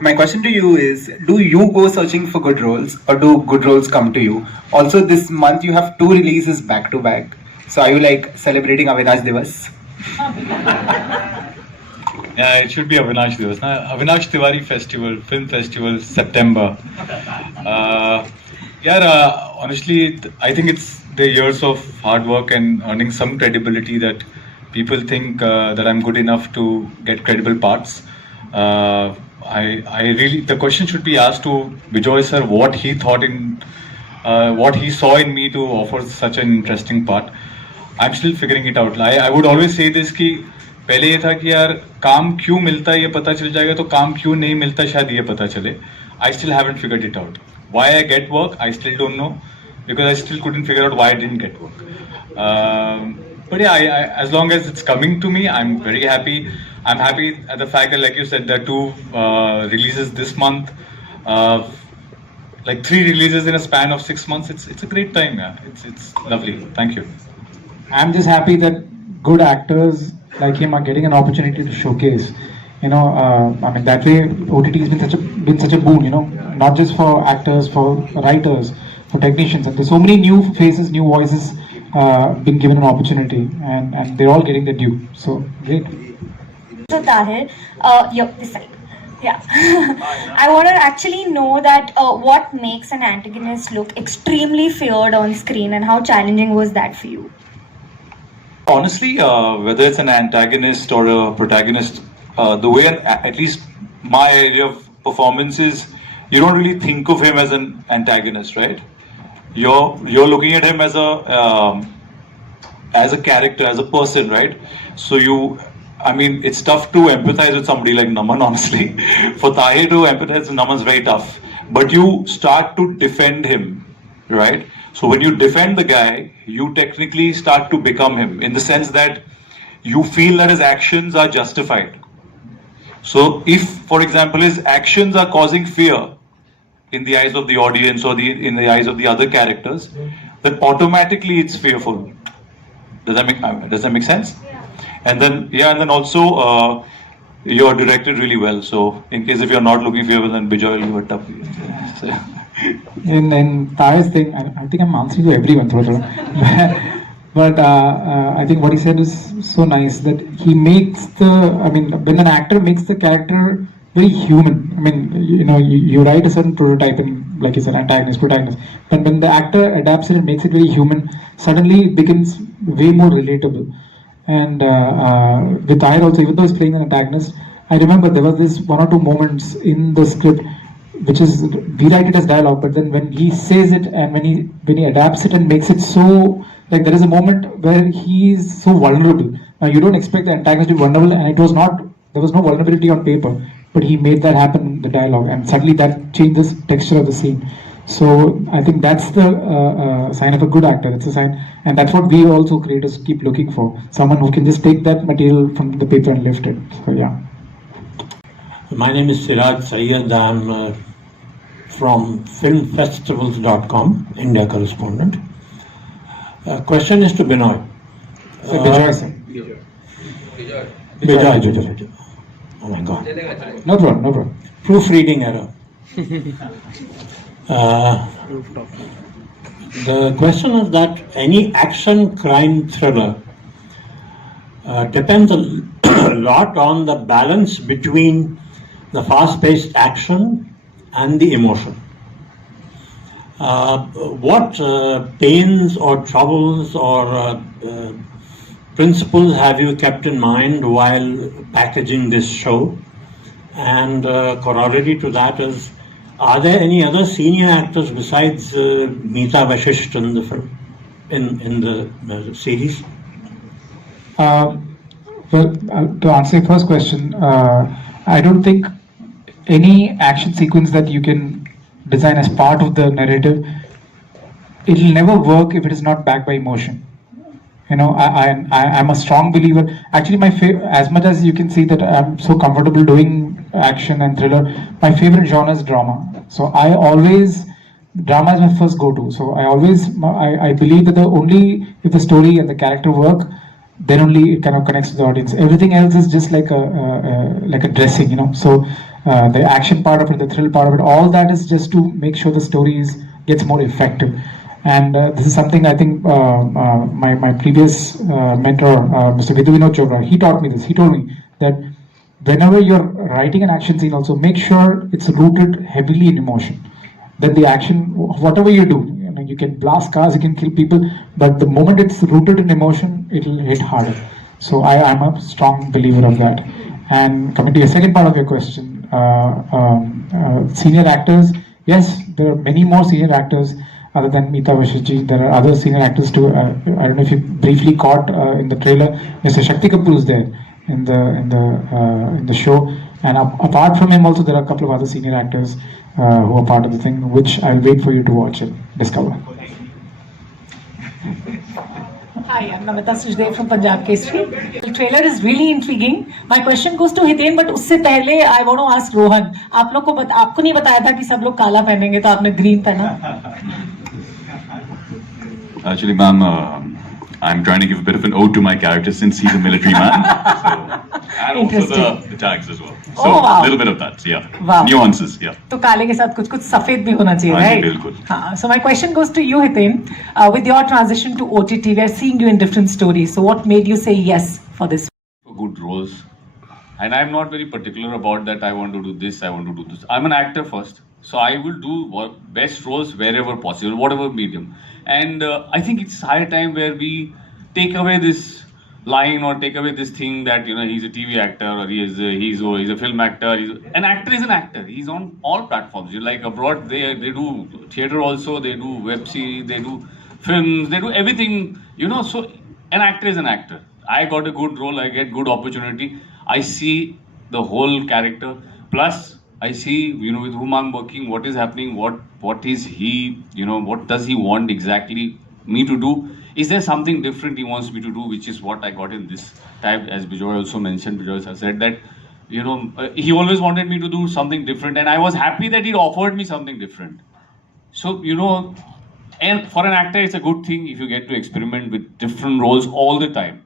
My question to you is, do you go searching for good roles or do good roles come to you? Also, this month you have 2 releases back to back. So are you like celebrating Avinash Divas? Yeah, it should be Avinash Divas. Avinash Tiwari Festival, Film Festival, September. Honestly, I think it's the years of hard work and earning some credibility that people think that I'm good enough to get credible parts. I really, the question should be asked to Vijay sir, what he thought in, what he saw in me to offer such an interesting part. I'm still figuring it out. I would always say this कि पहले ये था कि यार काम क्यों मिलता है ये पता चल जाएगा तो काम क्यों नहीं मिलता शायद ये पता चले. I still haven't figured it out. Why I get work, I still don't know because I still couldn't figure out why I didn't get work. But yeah, as long as it's coming to me, I'm very happy. I'm happy at the fact that, like you said, there are 2 releases this month. Like 3 releases in a span of 6 months. It's a great time, yeah. It's lovely. Thank you. I'm just happy that good actors like him are getting an opportunity to showcase. I mean, that way OTT has been such a boon. Not just for actors, for writers, for technicians. And there's so many new faces, new voices been given an opportunity, and they're all getting the due. So great. So Tahir, this side. Yeah. I want to actually know that what makes an antagonist look extremely feared on screen, and how challenging was that for you? Honestly, whether it's an antagonist or a protagonist, the way, at least my area of performance is, you don't really think of him as an antagonist, right? You're looking at him as a character, as a person, right? So it's tough to empathize with somebody like Naman, honestly. For Tahir to empathize with Naman is very tough. But you start to defend him, right? So when you defend the guy, you technically start to become him, in the sense that you feel that his actions are justified. So if, for example, his actions are causing fear in the eyes of the audience or in the eyes of the other characters, then automatically it's fearful. Does that make sense? Yeah. And then also you're directed really well. So in case if you're not looking fearful, then Vijay will do a tough. So, in Tahir's thing, I think I'm answering to everyone, but I think what he said is so nice, that he makes when an actor makes the character very human. I mean, you write a certain prototype, and like you said, antagonist, protagonist, but when the actor adapts it and makes it very human, suddenly it becomes way more relatable. And with Tahir also, even though he's playing an antagonist, I remember there was this 1 or 2 moments in the script which is, we write it as dialogue, but then when he says it and when he adapts it and makes it so, like, there is a moment where he is so vulnerable. Now you don't expect the antagonist to be vulnerable, and there was no vulnerability on paper, but he made that happen in the dialogue, and suddenly that changes texture of the scene. So I think that's the sign of a good actor. That's a sign, and that's what we also creators keep looking for. Someone who can just take that material from the paper and lift it. So yeah. My name is Siraj Sayyed. I'm from filmfestivals.com, India correspondent. Question is to Binoy. Vijay. Oh my God. No problem. Proofreading error. The question is that any action crime thriller depends a lot on the balance between the fast-paced action and the emotion. What pains or troubles or principles have you kept in mind while packaging this show? And corollary to that is, are there any other senior actors besides Meeta Vashisht in the film, in the series? Well, to answer your first question, I don't think any action sequence that you can design as part of the narrative, it'll never work if it is not backed by emotion. I'm a strong believer. Actually, as much as you can see that I'm so comfortable doing action and thriller, my favorite genre is drama. So drama is my first go-to. So I believe that if the story and the character work, then only it kind of connects to the audience. Everything else is just like a dressing, So the action part of it, the thrill part of it, all that is just to make sure the story gets more effective. And this is something I think my previous mentor, Mr. Vinod Chopra, he taught me this. He told me that whenever you're writing an action scene, also make sure it's rooted heavily in emotion. That the action, whatever you do, you can blast cars, you can kill people, but the moment it's rooted in emotion, it'll hit harder. So I'm a strong believer of that. And coming to your second part of your question, senior actors, yes, there are many more senior actors other than Meeta Vashiji. There are other senior actors too. I don't know if you briefly caught in the trailer, Mr. Shakti Kapoor is there in the show. And apart from him, also there are a couple of other senior actors who are part of the thing, which I'll wait for you to watch and discover. Hi, I'm Namita Suchdev from Punjab Kesari. The trailer is really intriguing. My question goes to Hiten, but उससे पहले I want to ask Rohan. आपको नहीं बताया था कि सब लोग काला पहनेंगे, तो आपने green पहना. Actually, ma'am, I'm trying to give a bit of an ode to my character since he's a military man. So, and also the tags as well. So, Oh, wow. a little bit of that, yeah. Wow. Nuances, yeah. तो काले के साथ कुछ सफेद भी होना चाहिए, हाँ जी, right? बिल्कुल. हाँ. So my question goes to you, Hiten. With your transition to OTT, we are seeing you in different stories. So what made you say yes for this? For good roles. And I'm not very particular about that. I want to do this, I want to do this. I'm an actor first. So I will do best roles wherever possible, whatever medium. And I think it's high time where we take away this line or take away this thing that, you know, he's a TV actor or he's a film actor. An actor is an actor. He's on all platforms. You like abroad, they do theater also, they do web series, they do films, they do everything, you know. So an actor is an actor. I got a good role, I get good opportunity. I see the whole character. Plus, I see, you know, with whom I'm working, what is happening, what is he, you know, what does he want exactly me to do? Is there something different he wants me to do, which is what I got in this type, as Bijoy also mentioned. Bijoy has said that, you know, he always wanted me to do something different, and I was happy that he offered me something different. So, you know, and for an actor, it's a good thing if you get to experiment with different roles all the time.